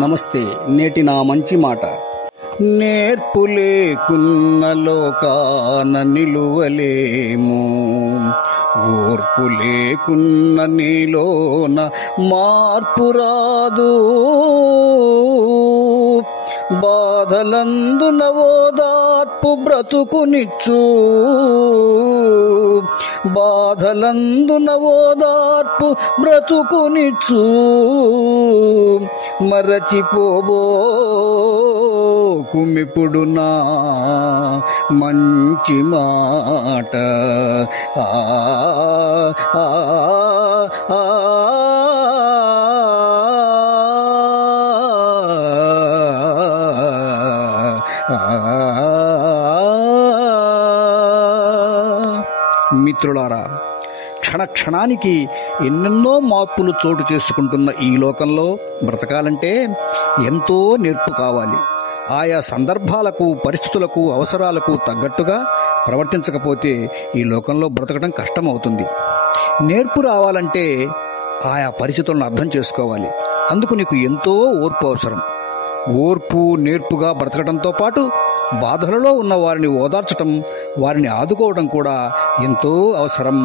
నమస్తే. నేటి నా మంచి మాట. నేర్పు లేకున్న లోకాన నిలువలేము, ఓర్పు లేకున్న నీలోన మార్పు రాదు. బాధలందున ఓదార్పు బ్రతుకునిచ్చు, బాధలందున ఓదార్పు బ్రతుకునిచ్చు. మరచిపోబోకుమిప్పుడు నా మంచి మాట. ఆ ఆ ఆ మిత్రులారా, క్షణక్షణానికి ఎన్నెన్నో మార్పులు చోటు చేసుకుంటున్న ఈ లోకంలో బ్రతకాలంటే ఎంతో నేర్పు కావాలి. ఆయా సందర్భాలకు, పరిస్థితులకు, అవసరాలకు తగ్గట్టుగా ప్రవర్తించకపోతే ఈ లోకంలో బ్రతకడం కష్టమవుతుంది. నేర్పు రావాలంటే ఆయా పరిస్థితులను అర్థం చేసుకోవాలి. అందుకు నీకు ఎంతో ఓర్పు అవసరం. ఓర్పు, నేర్పుగా బ్రతకడంతో పాటు బాధలలో ఉన్న వారిని ఓదార్చటం, వారిని ఆదుకోవడం కూడా ఎంతో అవసరం.